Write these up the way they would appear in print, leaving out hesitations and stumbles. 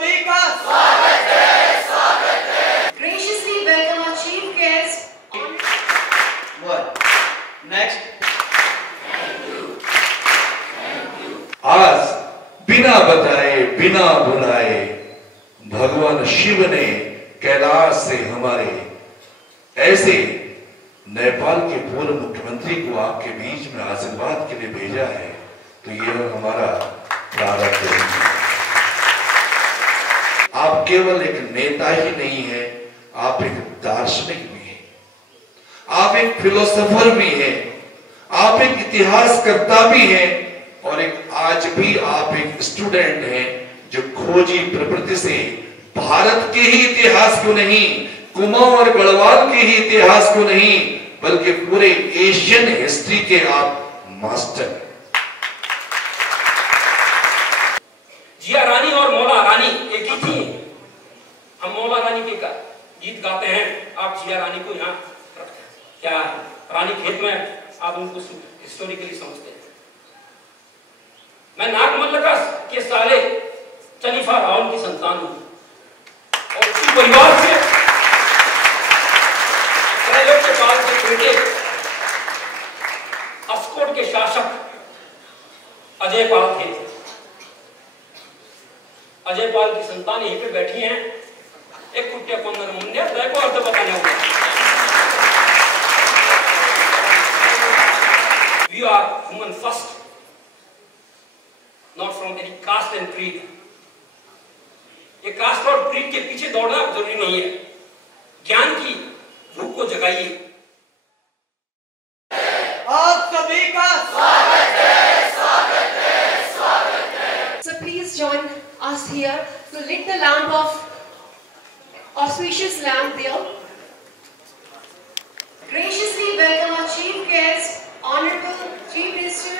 सभी का स्वागत है, स्वागत है। Graciously welcome our chief guest. What? Next. Thank you. Thank you. आज बिना बताए बिना बुलाए भगवान शिव ने कैलाश से हमारे ऐसे नेपाल के पूर्व मुख्यमंत्री को आपके बीच में आशीर्वाद के लिए भेजा है, तो यह हमारा प्रारब्ध है। आप केवल एक नेता ही नहीं है, आप एक दार्शनिक भी हैं, आप एक फिलोसोफर भी हैं, आप एक इतिहासकर्ता भी हैं, और एक आज भी आप एक स्टूडेंट हैं जो खोजी प्रवृत्ति से भारत के ही इतिहास को नहीं, कुमाऊं गढ़वाल के ही इतिहास को नहीं, बल्कि पूरे एशियन हिस्ट्री के आप मास्टर हैं। जिया रानी और मौला रानी एक ही थी। हम मौला रानी के गीत गाते हैं, आप जिया रानी को यहाँ क्या रानी खेत में आप उनको हिस्टोरिकली समझते हैं। मैं नागमल्लिका के साले चनीफा रावल की संतान हूं और उसी परिवार से त्रैलोक के काल से बेटे अस्कोट के शासक अजय पाल थे। अजय पाल की संतान यहीं पे बैठी हैं। एक कुट्टे पंद्रह मुन्ने को अर्थ बताने होगा। We are human first, not from any caste and creed. ये कास्ट और क्रीड के पीछे दौड़ना जरूरी नहीं है। ज्ञान की भूख को जगाइए। आप सभी का स्वागत है, स्वागत है, स्वागत है। So please join us here to lit the lamp of auspicious lamp there. Graciously welcome our chief guest, Honorable Chief Minister,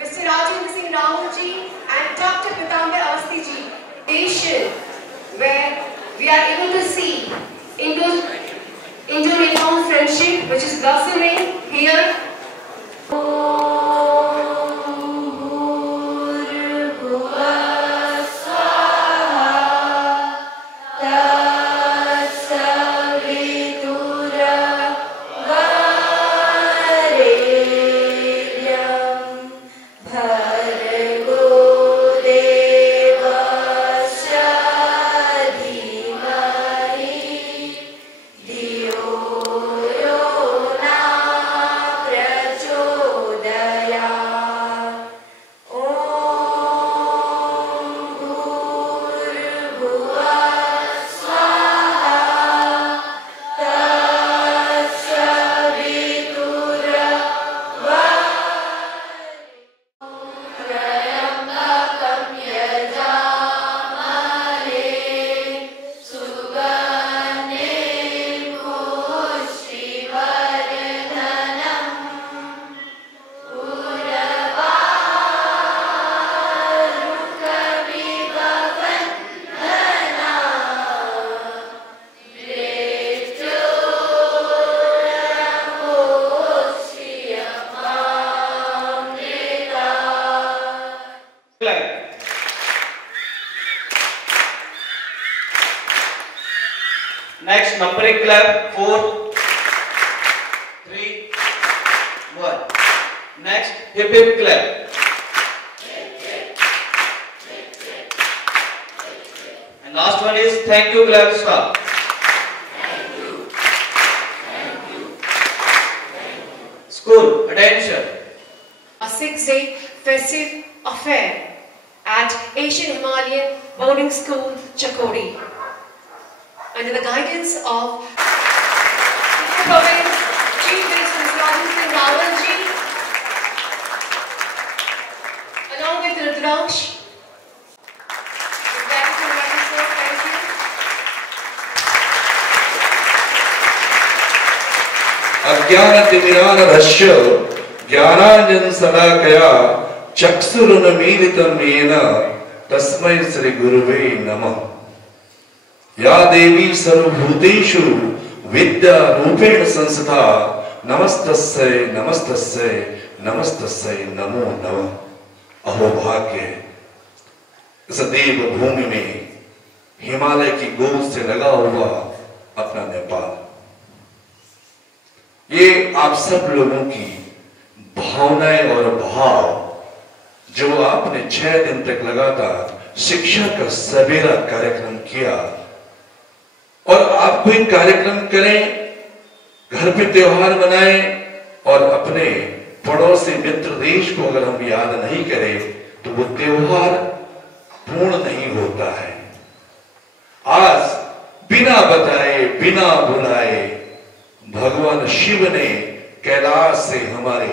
Mr. Rajendra Singh Rahul ji and Dr. Pitambar Awasthi ji. Asian, where we are able to see Indo-Nepal friendship which is blossoming here. Next, numbering clap. 4, 3, 1. Next, hip hip clap. And last one is thank you clap. Stop. Thank you. Thank you. School, attention. A 6-day festive affair at Asian Himalayan Boarding School, Chakori, under the guidance of Chief Minister Rajendra Singh Rahul ji, along with Rudraksh. Thank you. अज्ञानतिमिरान्धस्य ज्ञानाञ्जनशलाकया चक्षुरुन्मीलितं येन तस्मै श्री गुरुवे नमः। या देवी सर्वभूतेषु विद्या रूपेण संस्थिता नमस्तस्यै नमस्तस्यै नमस्तस्यै नमो नमः। अहो भाग्य इस देव भूमि में हिमालय की गोद से लगा हुआ अपना नेपाल, ये आप सब लोगों की भावनाएं और भाव जो आपने 6 दिन तक लगातार शिक्षा का सवेरा कार्यक्रम किया, और आप कोई कार्यक्रम करें, घर पे त्योहार मनाएं, और अपने पड़ोसी मित्र देश को अगर हम याद नहीं करें तो वो त्योहार पूर्ण नहीं होता है। आज बिना बताए बिना बुलाए भगवान शिव ने कैलाश से हमारे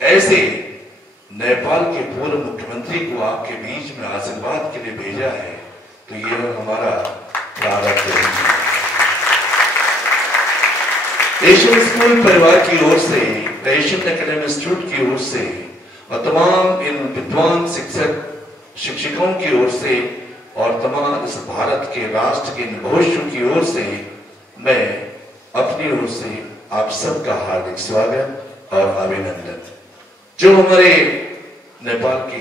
ऐसे नेपाल के पूर्व मुख्यमंत्री को आपके बीच में आशीर्वाद के लिए भेजा है, तो यह हमारा प्रारब्ध है। एशियन स्कूल परिवार की ओर से, एशियन एकेडमी इंस्टीट्यूट की ओर से और तमाम इन विद्वान शिक्षक शिक्षकों की ओर से और तमाम इस भारत के राष्ट्र के भविष्य की ओर से मैं अपनी ओर से आप सबका हार्दिक स्वागत और अभिनंदन। जो हमारे नेपाल के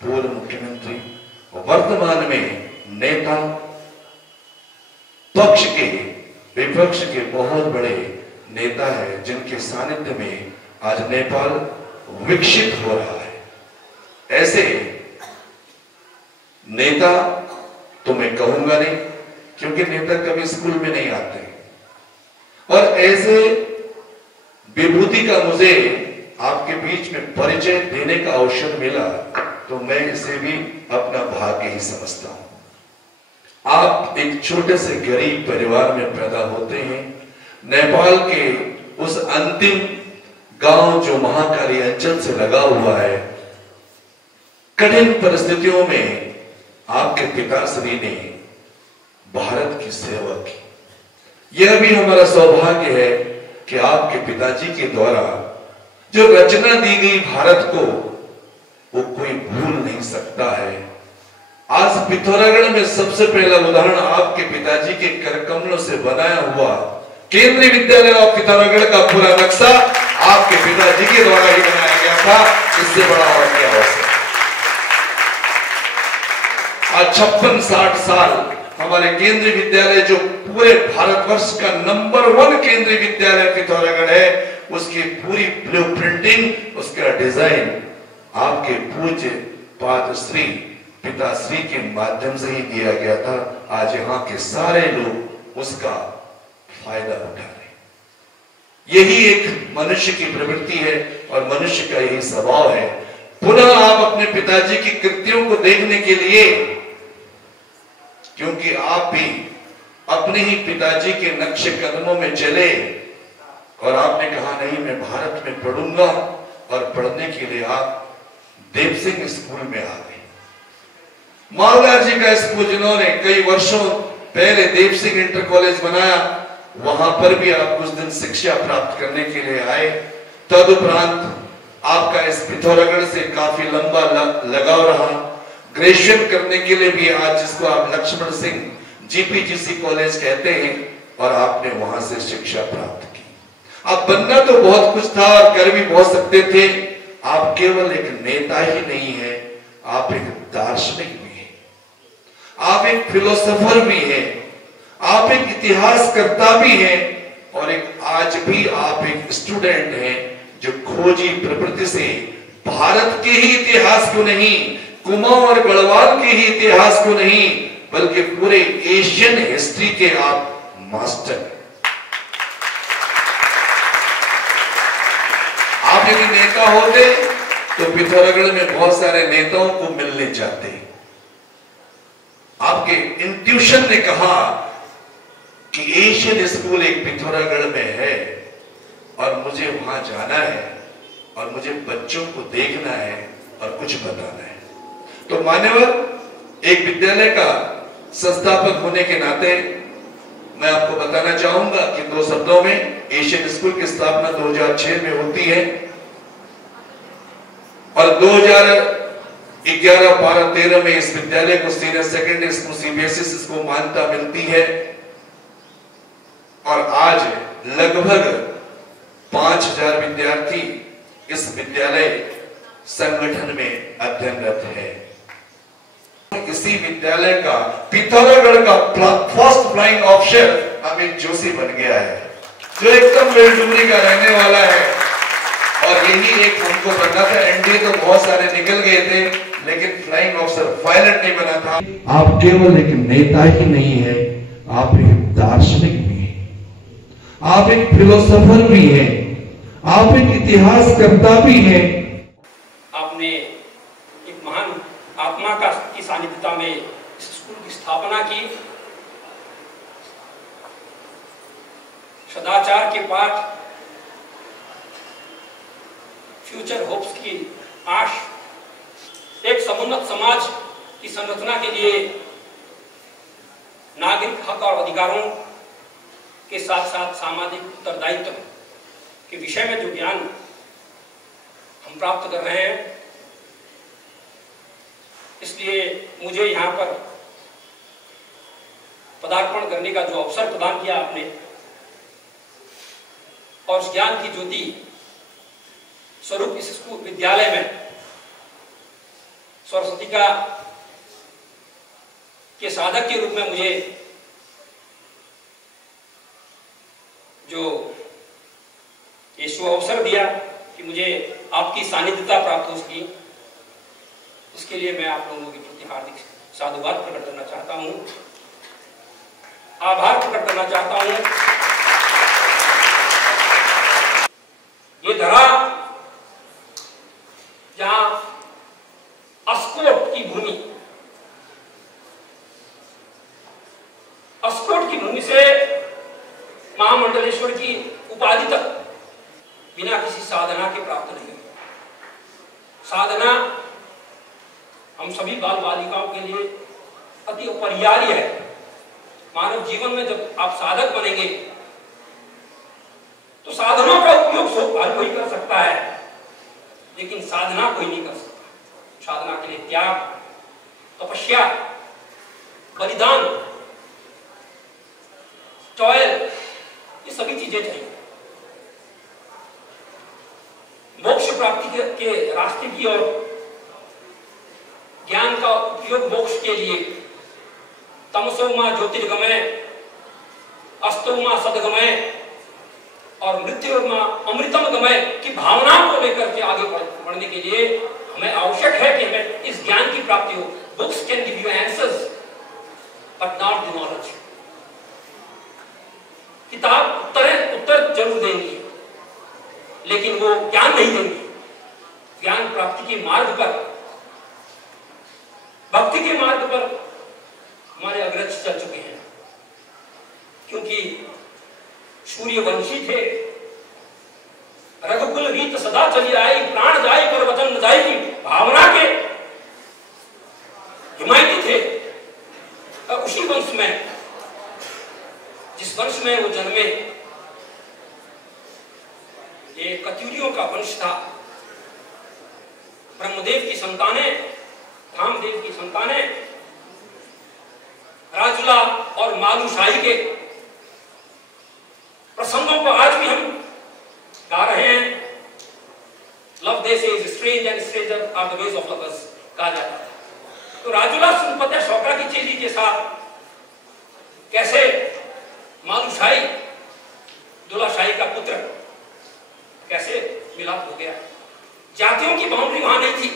पूर्व मुख्यमंत्री और वर्तमान में नेता, पक्ष के विपक्ष के बहुत बड़े नेता है, जिनके सानिध्य में आज नेपाल विकसित हो रहा है, ऐसे नेता तो मैं कहूंगा नहीं, क्योंकि नेता कभी स्कूल में नहीं आते, और ऐसे विभूति का मुझे आपके बीच में परिचय देने का अवसर मिला, तो मैं इसे भी अपना भाग्य ही समझता हूं। आप एक छोटे से गरीब परिवार में पैदा होते हैं, नेपाल के उस अंतिम गांव जो महाकाली अंचल से लगा हुआ है, कठिन परिस्थितियों में आपके पिताश्री ने भारत की सेवा की। यह भी हमारा सौभाग्य है कि आपके पिताजी के द्वारा जो रचना दी गई भारत को, वो कोई भूल नहीं सकता है। आज पिथौरागढ़ में सबसे पहला उदाहरण आपके पिताजी के करकमलों से बनाया हुआ केंद्रीय विद्यालय ऑफ पिथौरागढ़ का पूरा नक्शा आपके पिताजी के द्वारा ही बनाया गया था। इससे बड़ा और क्या हो सकता। आज 56-60 साल हमारे केंद्रीय विद्यालय, जो पूरे भारतवर्ष का नंबर 1 केंद्रीय विद्यालय पिथौरागढ़ है, उसकी पूरी ब्लूप्रिंटिंग, उसका डिजाइन आपके पूज्य पादश्री पिताश्री के माध्यम से ही दिया गया था। आज यहाँ के सारे लोग उसका फायदा उठा रहे। यही एक मनुष्य की प्रवृत्ति है और मनुष्य का यही स्वभाव है। पुनः आप अपने पिताजी की कृतियों को देखने के लिए, क्योंकि आप भी अपने ही पिताजी के नक्शे कदमों में चले और आपने कहा नहीं मैं भारत में पढ़ूंगा, और पढ़ने के लिए आप देव सिंह स्कूल में आ गए। मालदार जी का स्कूल जिन्होंने कई वर्षों पहले देव सिंह इंटर कॉलेज बनाया, वहां पर भी आप कुछ दिन शिक्षा प्राप्त करने के लिए आए। तदुपरांत आपका इस पिथौरागढ़ से काफी लंबा लगाव रहा। ग्रेजुएशन करने के लिए भी आज जिसको आप लक्ष्मण सिंह जीपीजीसी कॉलेज कहते हैं, और आपने वहां से शिक्षा प्राप्त की। आप बनना तो बहुत कुछ था और कर भी बहुत सकते थे। आप केवल एक नेता ही नहीं है, आप एक दार्शनिक भी हैं, आप एक फिलोसोफर भी हैं, आप एक इतिहासकर्ता भी हैं, और एक आज भी आप एक स्टूडेंट हैं जो खोजी प्रवृत्ति से भारत के ही इतिहास को नहीं, कुमाऊं और गढ़वाल के ही इतिहास को नहीं, बल्कि पूरे एशियन हिस्ट्री के आप मास्टर। आप यदि नेता होते तो पिथौरागढ़ में बहुत सारे नेताओं को मिलने जाते। आपके इंट्यूशन ने कहा कि एशियन स्कूल एक पिथौरागढ़ में है और मुझे वहां जाना है और मुझे बच्चों को देखना है और कुछ बताना है। तो मान्यवर एक विद्यालय का संस्थापक होने के नाते मैं आपको बताना चाहूंगा कि 2 शब्दों में, एशियन स्कूल की स्थापना 2006 में होती है और 2011-12-13 में इस विद्यालय को सीनियर सेकेंडरी स्कूल सीबीएसई को मान्यता मिलती है और आज लगभग 5000 विद्यार्थी इस विद्यालय संगठन में अध्ययनरत है। इसी विद्यालय का पिथौरागढ़ का first flying officer Amit Joshi बन गया है, जो एकदम बेलडुमरी का रहने वाला है। और यही एक हमको बनना था। एनडीए तो बहुत सारे निकल गए थे, लेकिन फ्लाइंग ऑफिसर पायलट नहीं बना था। आप केवल एक नेता ही नहीं है, आप एक दार्शनिक भी हैं, आप एक फिलोसोफर भी हैं, आप एक इतिहासकर्ता भी हैं। आपने एक महान आत्मा की सानिध्यता में इस स्कूल की स्थापना की। सदाचार के पाठ, फ्यूचर होप्स की आश, एक समुन्नत समाज की संरचना के लिए नागरिक हक और अधिकारों के साथ साथ सामाजिक उत्तरदायित्व के विषय में जो ज्ञान हम प्राप्त कर रहे हैं, इसलिए मुझे यहाँ पर पदार्पण करने का जो अवसर प्रदान किया आपने, और उस ज्ञान की ज्योति स्वरूप इस स्कूल विद्यालय में सरस्वती के साधक के रूप में मुझे जो ये शुभ अवसर दिया कि मुझे आपकी सानिध्यता प्राप्त हो सकी, इसके लिए मैं आप लोगों के प्रति हार्दिक साधुवाद प्रकट करना चाहता हूं, आभार प्रकट करना चाहता हूं। ये धरा जहां अस्कोट की भूमि, अस्कोट की भूमि से महामंडलेश्वर की उपाधि तक बिना किसी साधना के प्राप्त नहीं हुई। साधना हम सभी बाल बालिकाओं के लिए अति अपरिहार्य है। मानव जीवन में जब आप साधक बनेंगे तो साधनों का उपयोग हर कोई कर सकता है, लेकिन साधना कोई नहीं कर सकता। साधना के लिए त्याग, तपस्या, बलिदान, टॉयल, ये सभी चीजें चाहिए। मोक्ष प्राप्ति के रास्ते की ओर ज्ञान का उपयोग मोक्ष के लिए तमसो मा ज्योतिर्गमय, अस्तो मा सदगमय और मृत्यु मा अमृतम गमय की भावना को लेकर के आगे बढ़ने के लिए हमें आवश्यक है कि हमें इस ज्ञान की प्राप्ति हो। Books can give you answers but not the knowledge. किताब उत्तर जरूर देंगी, लेकिन वो ज्ञान नहीं देंगी। ज्ञान प्राप्ति के मार्ग पर, भक्ति के मार्ग पर हमारे अग्रज चल चुके हैं, क्योंकि सूर्यवंशी थे। रघुकुल रीत सदा चली आई, प्राण जाए पर वचन न जाए की भावना के हिमायती थे। और उसी वंश में, जिस वंश में वो जन्मे, ये कत्यूरियों का वंश था। ब्रह्मदेव की संतानें, धामदेव की संतानें, राजुला और मालूशाही के प्रसंगों को आज भी हम गा रहे हैं। Love they says strange and stranger are the ways of lovers कहा जाता है। तो राजुला सुनपते शौका की चेली के साथ कैसे मालूशाही, दुलाशाही का पुत्र, कैसे मिलाप हो गया। जातियों की बाउंड्री वहां नहीं थी,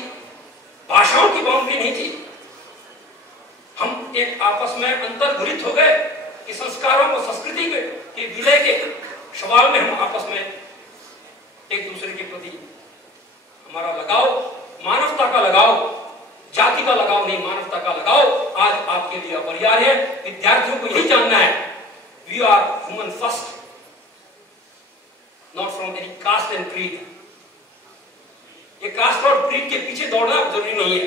भाषाओं की बाउंड्री नहीं थी। हम एक आपस में अंतर्घुलित हो गए कि संस्कारों और संस्कृति के विलय के सवाल में हम आपस में एक दूसरे के प्रति हमारा लगाव, मानवता का लगाव, जाति का लगाव नहीं, मानवता का लगाव आज आपके लिए अपरिहार्य है। विद्यार्थियों को यही जानना है, we are human first, not from any caste and creed. ये कास्ट और क्रीड के पीछे दौड़ना जरूरी नहीं है।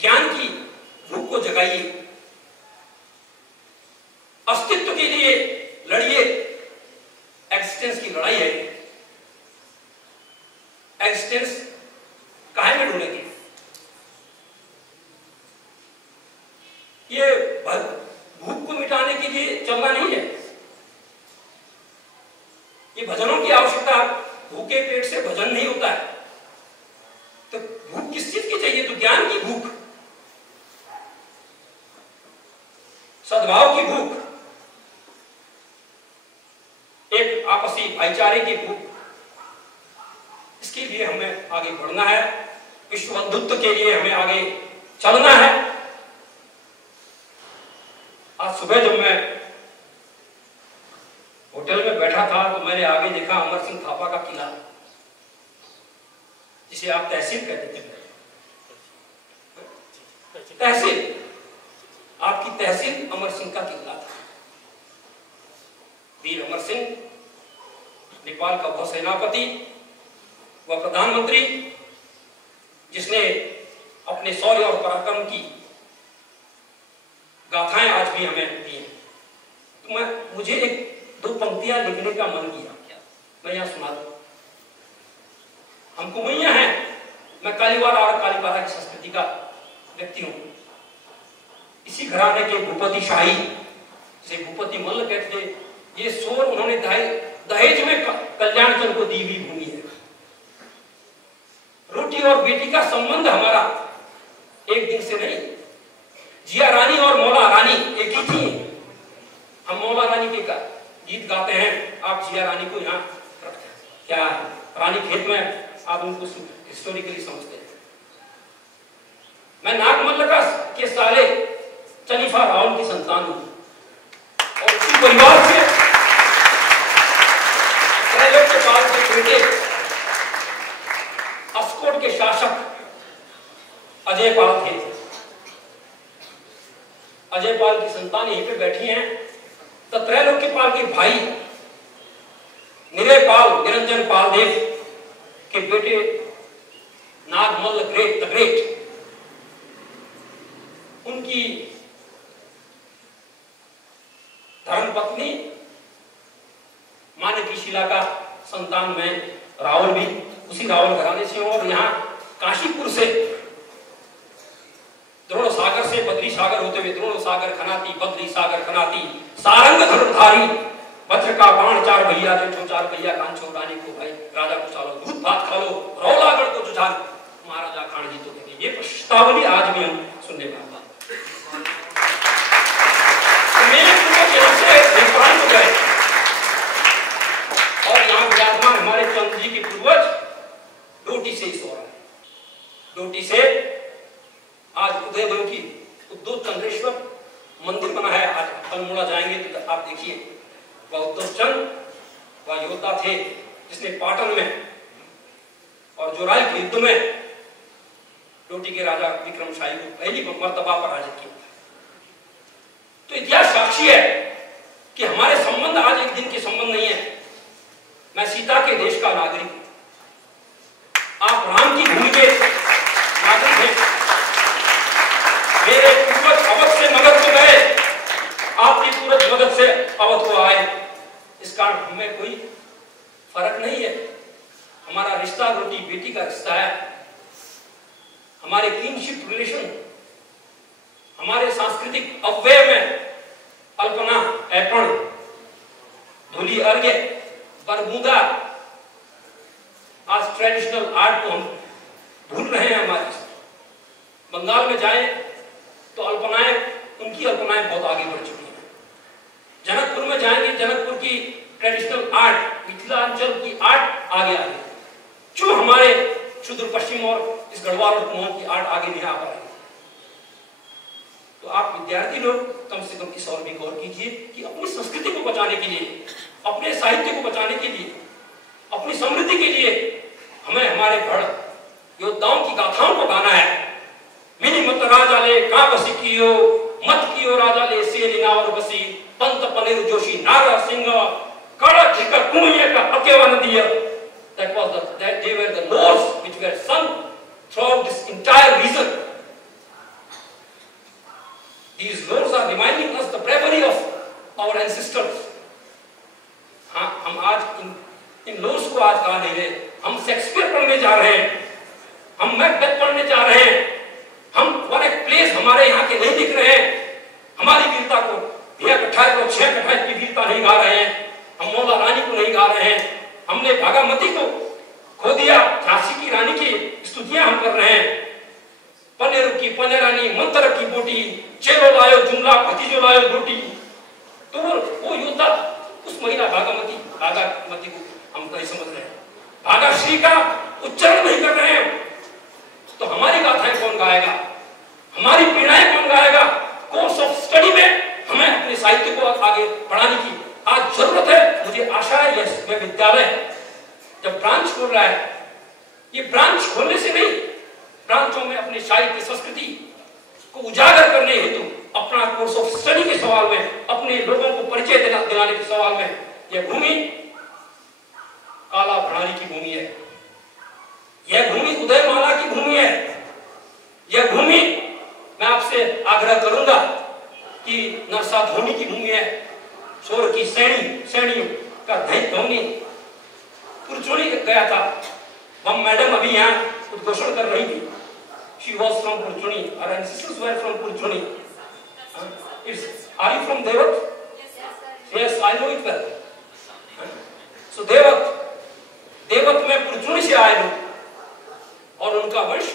ज्ञान की भूख को जगाइए, अस्तित्व के लिए लड़िए। एक्जिस्टेंस की लड़ाई है। एक्जिस्टेंस काहे में ढूंढेंगे? ये भूख को मिटाने के लिए चलना नहीं है। ये भजनों की आवश्यकता, भूखे पेट से भजन नहीं होता है। तो भूख किस चीज की चाहिए? तो ज्ञान की भूख। सद्भाव की भूख, एक आपसी भाईचारे की भूख, इसके लिए हमें आगे बढ़ना है। विश्व बंधुत्व के लिए हमें आगे चलना है। आज सुबह जब मैं होटल में बैठा था तो मैंने आगे देखा अमर सिंह थापा का किला, जिसे आप तहसील कहते थे। तहसील, आपकी तहसील अमर सिंह का किला था। वीर अमर सिंह, नेपाल का वह सेनापति, वह प्रधानमंत्री जिसने अपने शौर्य और पराक्रम की गाथाएं आज भी हमें दी हैं। तो मुझे एक दो पंक्तियां लिखने का मन किया, मैं यहां सुना दूं। हम कुमैया हैं, मैं कालीवाड़ा और कालीपारा की संस्कृति का व्यक्ति हूं। इसी घराने के भूपति शाही, जिसे भूपति मल्ल कहते थे, ये सोर उन्होंने दहेज में कल्याणचंद को दी हुई भूमि है। रोटी और बेटी का संबंध हमारा एक दिन से नहीं। जिया रानी और मौला रानी एक ही थी। हम मौला रानी के गीत गाते हैं, आप जिया रानी को यहाँ रखते हैं। क्या रानी खेत में आप उनको हिस्टोरिकली समझते हैं। मैं नागमल्ल के साले चनीफा रावल की संतान हूं और उसी परिवार से त्रैलोक्य के पाल के बेटे अस्कोट के शासक अजय पाल थे। अजय पाल की संतान यहीं पे बैठी हैं। तो त्रैलोक्य पाल के भाई निरय पाल, निरंजन पाल देव के बेटे नागमल्ल द ग्रेट, उनकी धर्मपत्नी मानकी शिला का संतान में रावल भी उसी रावल घराने से हूं। और यहाँ काशीपुर से द्रोण सागर से बद्री सागर होते हुए द्रोण सागर खनाती, बद्री सागर खनाती, सारंग धनुर्धारी, वज्र का बाण चार भैया देखो, चार भैया कांचो रानी को भाई, राजा को चालो दूध भात खा लो, रौलागढ़ को जुझान महाराजा खान जी तो देंगे। ये प्रश्नावली आज भी हम सुनने पाते हैं। मेरे पूर्वज यहाँ से देवप्राण हो गए और यहाँ विराजमान हमारे चंद्र जी के पूर्वज डोटी से ही सो रहे हैं। डोटी से आज उदयदेव की उद्धव चंद्रेश्वर मंदिर बना है। आज अल्मोड़ा जाएंगे तो आप देखिए, वह उद्धव चंद वह योद्धा थे जिसने पाटन में और जोराई के युद्ध में डोटी के राजा विक्रमशाही को पहली मर्तबा पराजित किया। तो इतिहास साक्षी है कि हमारे संबंध आज एक दिन के संबंध नहीं है। मैं सीता के देश का नागरिक हूं, आप राम की भूमि के नागरिक हैं। मेरे पूर्वज अवध से मगध को गए, आपके पूर्वज मगध से अवध को आए। इस कारण हमें कोई फर्क नहीं है। हमारा रिश्ता रोटी बेटी का रिश्ता है। हमारे किनशिप रिलेशन, हमारे सांस्कृतिक अव्यय में अल्पना, ऐपण, धूली अर्घ्य, बरमूदा, आज ट्रेडिशनल आर्ट को हम भूल रहे हैं। हमारे बंगाल में जाएं तो अल्पनाएं, उनकी अल्पनाएं बहुत आगे बढ़ चुकी हैं। जनकपुर में जाएंगे, जनकपुर की ट्रेडिशनल आर्ट, मिथिलांचल की आर्ट आगे आ गई। जो हमारे सुदूर पश्चिम और इस गढ़वाल और कुमाऊं की आर्ट आगे नहीं आ पा रही। तो आप विद्यार्थी लोग कम से कम इस और भी गौर कीजिए कि अपनी संस्कृति को बचाने के लिए, अपने साहित्य को बचाने के लिए, अपनी समृद्धि के लिए हमें हमारे गढ़ योद्धाओं की गाथाओं को गाना है। मिनी मत राजा ले का बसी कियो, मत कियो राजा ले से लिनावर बसी, पंत पनेर जोशी नारा सिंह कड़ा ठिकर कुमिया का अकेवन दिया। That they were the laws which were sung throughout this entire region. These laws are reminding us the bravery of our ancestors. हाँ, हम आज इन laws को आज गा नहीं रहे। हम शेक्सपियर पढ़ने जा रहे हैं, हम मैकबेथ पढ़ने जा रहे हैं, हम वन एक प्लेस हमारे यहाँ के नहीं दिख रहे हैं। हमारी वीरता को, भैया कठाई को, 6 कठाई की वीरता नहीं गा रहे हैं। हम मौला रानी को नहीं गा रहे हैं। हमने भागामती को खो दिया, झांसी की रानी की स्तुतियां हम कर रहे हैं। पनेरू की पनेरानी, मंत्र की बोटी, चेलो लायो जुमला, भतीजो लायो रोटी। तो वो योद्धा उस महिला भागामती को हम नहीं समझ रहे हैं, भागाश्री का उच्चारण नहीं कर रहे हैं। तो हमारी गाथाएं कौन गाएगा, हमारी पीड़ाएं कौन गाएगा? कोर्स ऑफ स्टडी में हमें अपने साहित्य को आगे बढ़ाने की आज जरूरत है। मुझे आशा है यह विद्यालय जब ब्रांच खोल रहा है, ये ब्रांच खोलने से नहीं, ब्रांचों में अपने साहित्य संस्कृति को उजागर करने हेतु अपना कोर्स ऑफ स्टडी के सवाल में, अपने लोगों को परिचय दिलाने के सवाल में, यह भूमि काला भरारी की भूमि है, यह भूमि उदयमाला की भूमि है। यह भूमि मैं आपसे आग्रह करूंगा कि नरसा धोनी की भूमि है, शोर की सैनी का धोनी पुरचोनी गया था। हम मैडम अभी यहाँ उद्घोषण कर रही थी, she was from Purchoni, her ancestors were from Purchoni. Are you from Devat? Yes, I know it well. So देवत में पुरचोनी से आए लोग और उनका वंश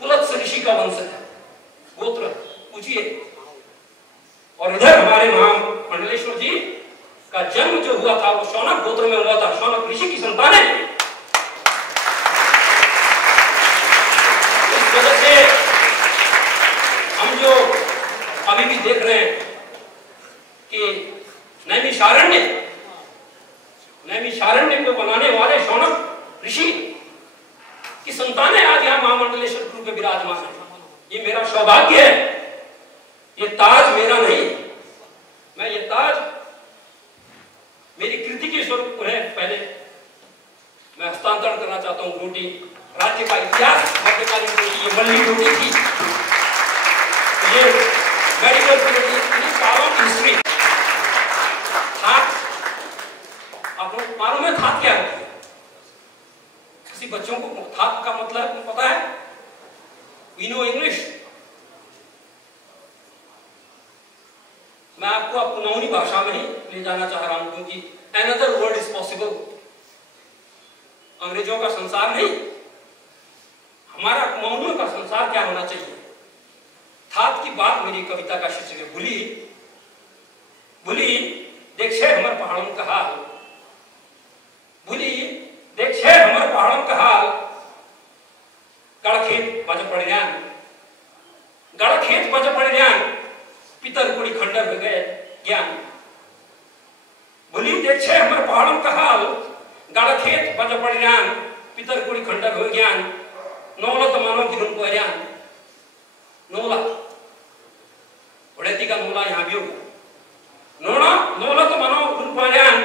पुलत्स ऋषि का वंश है, गोत्र पूछिए। और इधर हमारे महामंडलेश्वर जी का जन्म जो हुआ था वो शौनक गोत्र में हुआ था, शौनक ऋषि की संतान है। इस वजह से हम जो अभी भी देख रहे हैं कि नैमिषारण्य को बनाने वाले शौनक ऋषि की संतानें आज यहाँ महामंडलेश्वर गुरु में विराजमान है। ये मेरा सौभाग्य है, ये ताज मेरा नहीं, मैं ये ताज मेरी कृति के स्वरूप उन्हें पहले मैं हस्तांतरण करना चाहता हूँ। रोटी राज्य का इतिहास मध्यकालीन रोटी, ये मल्ली रोटी थी, ये मेडिकल हिस्ट्री। आपको मालूम है थात क्या होती है? किसी बच्चों को थात का मतलब पता है? We know English। मैं आपको कुमाऊनी भाषा में ही ले जाना चाह रहा हूं क्योंकि another word is possible। अंग्रेजों का संसार नहीं, हमारा कुमाऊनियों का संसार क्या होना चाहिए। थात की बात मेरी कविता का शीर्षक है, भूली देख छे हमर पहाड़ों का हाल, भूली देख छे हमर पहाड़ों का हाल, गड़खेत बज पड़ियान, गड़खेत बज पड़ियान, पितर कुड़ी खंडर हो गए ज्ञान। भूली देख छे हमर पहाड़ों का हाल, गड़खेत बज पड़ियान, पितर कुड़ी खंडर हो ज्ञान। नौलत मानो की रुन कोरियान, नौला उड़ेती का नौला यहाँ भी होगा। नौलत मानो रुन कोरियान,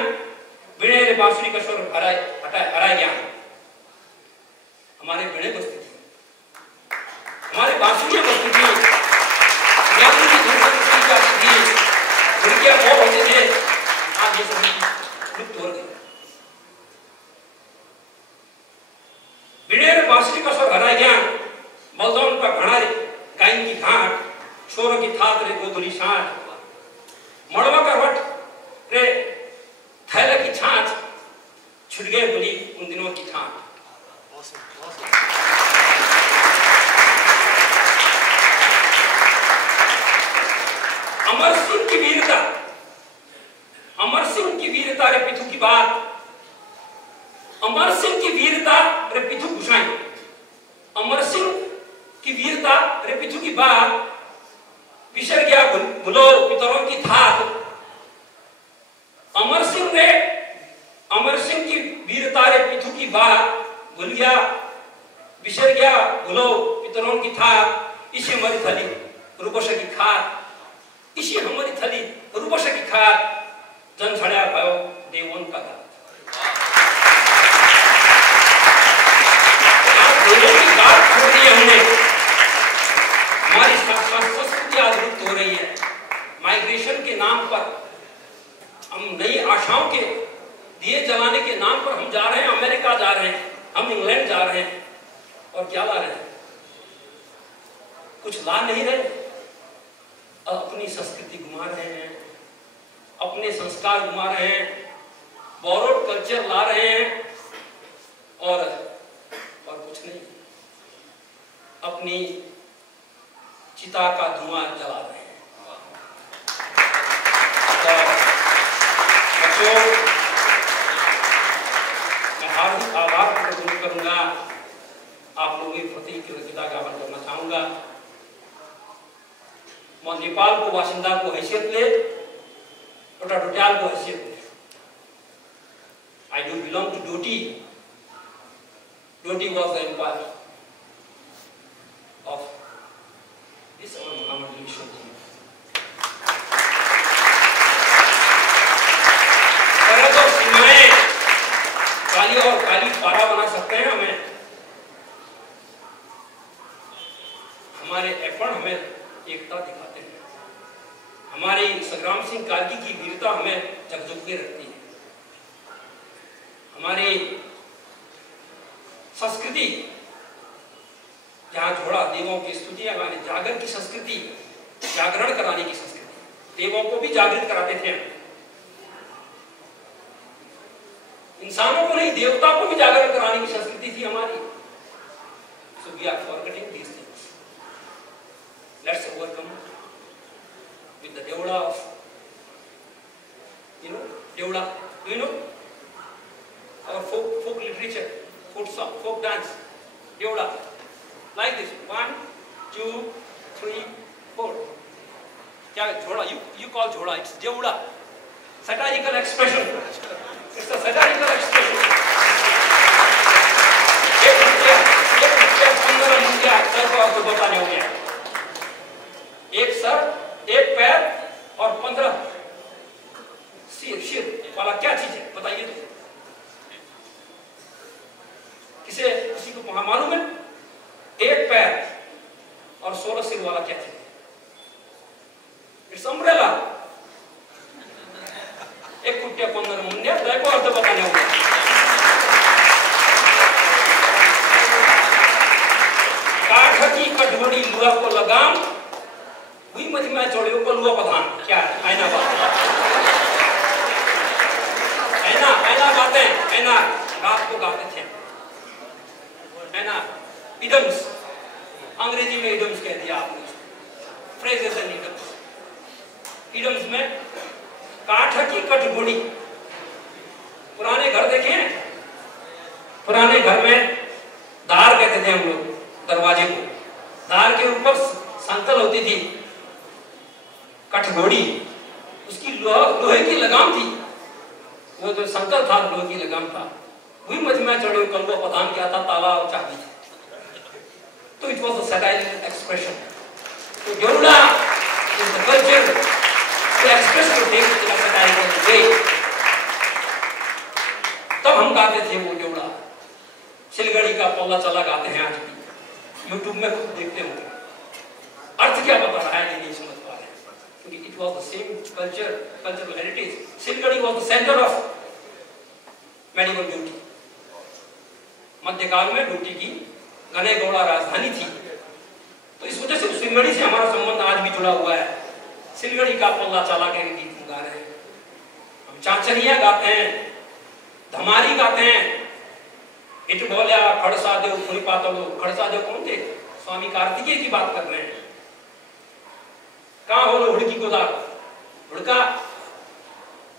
बिने रे बांसुरी का स्वर हराए ज्ञान। हमारे बिने बस्ती थी, हमारे बांसुरियां बस्ती थी, ज्ञान की धुन जाती थी, उनके मोह होते थे। आज ये सब लुप्त हो गए। बिने रे बांसुरी का स्वर हराए ज्ञान, बलदौन का घड़ा रे गाइन की घाट, छोरों की थात रे गोधुली साठ, मड़वा का वट रे थैले की छाछ, छुट गए बोली उन दिनों की ठाठ। अमर सिंह की वीरता, अमर सिंह की वीरता रे पिथु की बात, अमर सिंह की वीरता रे पिथु घुसाई, अमर सिंह की वीरता रे पिथु की बात, बिसर गया भुलो पितरों की थात। अमर सिंह की वीरता रे पिथु की बात, भूल गया बिसर गया भुलो पितरों की थात। इसी हमारी थली रुपस की खात, इसी हमारी थली रुपस की खात, जन छड़या भयो देवन का घात। देवों की बात छोड़ दी हमने, हमारी संस्कृति आज लुप्त हो रही है। माइग्रेशन के नाम पर, हम नई आशाओं के दिए जलाने के नाम पर हम जा रहे हैं, अमेरिका जा रहे हैं, हम इंग्लैंड जा रहे हैं, और क्या ला रहे हैं? कुछ ला नहीं रहे, अपनी संस्कृति घुमा रहे हैं, अपने संस्कार घुमा रहे हैं, बोरोड कल्चर ला रहे हैं, और कुछ नहीं। अपनी चिता का धुआं जला रहे हैं। तो मैं हार्दिक आभार प्रकट करूंगा, आप लोगों के प्रति कृतज्ञता ज्ञापन करना चाहूंगा। मैं नेपाल को वासिंदा को हैसियत ले, एउटा डोट्याल को हैसियत ले, I do belong to Doti. Doti was the empire of this our Muhammad Yusuf ji. तो सीमाएं काली और काली पारा बना सकते हैं हमें, हमारे एफर्ट हमें एकता दिखाते हैं, हमारी संग्राम सिंह कार्की की वीरता हमें झकझोरती रखती है, हमारी संस्कृति जहाँ झोड़ा देवों की स्तुतियां गाने, जागर की संस्कृति, जागरण कराने की संस्कृति, देवों को भी जागृत कराते थे, इंसानों को नहीं देवता को भी जागरण कराने की संस्कृति थी हमारी। So we are forgetting these things. Let's overcome with the Deoda of, Deoda, do you know? Our folk literature, folk song, folk dance, Deoda. Like this, 1, 2, 3, 4. क्या झोड़ा? You call Jhora? It's Deoda. Satirical expression. It's a satirical expression. एक रुपया 15 मुंडिया sir को आपको बताने हो गया। एक sir, एक पैर और 15 सिर वाला क्या चीज है बताइए तो? किसी को मालूम है? एक पैर और 16 सिर वाला क्या चीज? It's umbrella. एक कुट्टिया 15 मुंडिया को अर्थ बताने होगा। काठ की कटघड़ी लुआ को लगाम, हुई मजमा चौड़ियों को लुआ प्रधान। क्या है? आईना बात, आईना बातें, आईना रात को गाते थे, आईना इडम्स, अंग्रेजी में इडम्स कह दिया आपने, फ्रेजेस एंड इडम्स। इडम्स में काठ की कटघड़ी, पुराने घर देखे हैं? पुराने घर में दार कहते थे हम लोग दरवाजे को, दार के ऊपर संकल होती थी, कटघड़ी, उसकी लोहे की लगाम थी, वो जो संकल था लोहे की लगाम था, वही मजमा चढ़े कलवा प्रधान क्या था? ताला और चाबी थी। तो इट वॉज अ सैटाइरिकल एक्सप्रेशन। तो Deoda is the culture to express your things in a satirical way. तब हम गाते थे वो Deoda। सिलगड़ी का पल्ला चला गाते हैं आज भी, यूट्यूब में खुद देखते होंगे। अर्थ क्या बता रहा है ये नहीं समझ पा रहे, क्योंकि it was the same cultural heritage. Siliguri was the center of medieval Doti. मध्यकाल में डोटी की घने गौड़ा राजधानी थी, तो इस वजह से सिलगड़ी से हमारा संबंध आज भी जुड़ा हुआ है। सिलगड़ी का पल्ला चला के गीत गा रहे हैं हम, चाचरिया गाते हैं, धमारी गाते हैं, इट बोलिया खड़सा देव खुली पातलो। खड़सा देव कौन थे? स्वामी कार्तिकेय की बात कर रहे हैं। कहाँ हो लो हुड़की गोदार? हुड़का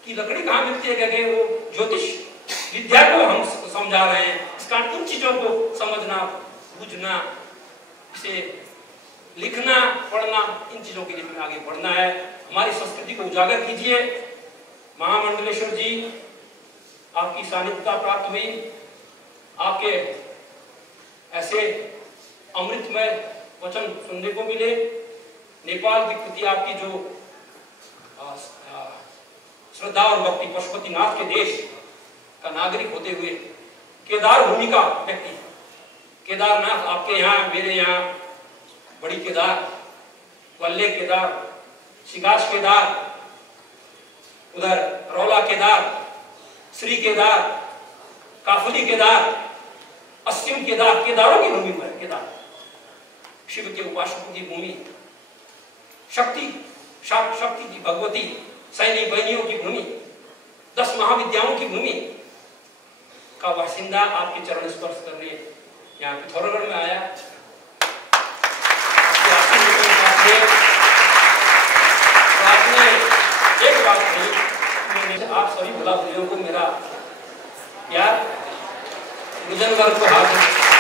की लकड़ी कहाँ मिलती है? क्या वो ज्योतिष विद्या को हम समझा रहे हैं। इसका इन चीजों को समझना, बुझना, इसे लिखना, पढ़ना, इन चीजों के लिए हमें आगे बढ़ना है। हमारी संस्कृति को उजागर कीजिए। महामंडलेश्वर जी, आपकी सानिध्यता प्राप्त हुई, आपके ऐसे अमृतमय वचन सुनने को मिले। नेपाल के प्रति आपकी जो श्रद्धा और भक्ति, पशुपतिनाथ के देश का नागरिक होते हुए केदार भूमि का व्यक्ति, केदारनाथ आपके यहाँ, मेरे यहाँ बड़ी केदार, वल्ले केदार, शिगाश केदार, उधर रौला केदार, श्री केदार, काफली केदार, अस्सिम केदार, केदारों की भूमि पर केदार, शिव के उपासकों की भूमि, शक्ति की भगवती, सैनी बहनियों की भूमि, 10 महाविद्याओं की भूमि का बासिंदा आपके चरण स्पर्श करने यहाँ पिथौरागढ़ में आया। आप सभी भला बुलियों को मेरा प्यार, गुजन वर्ग को हाथ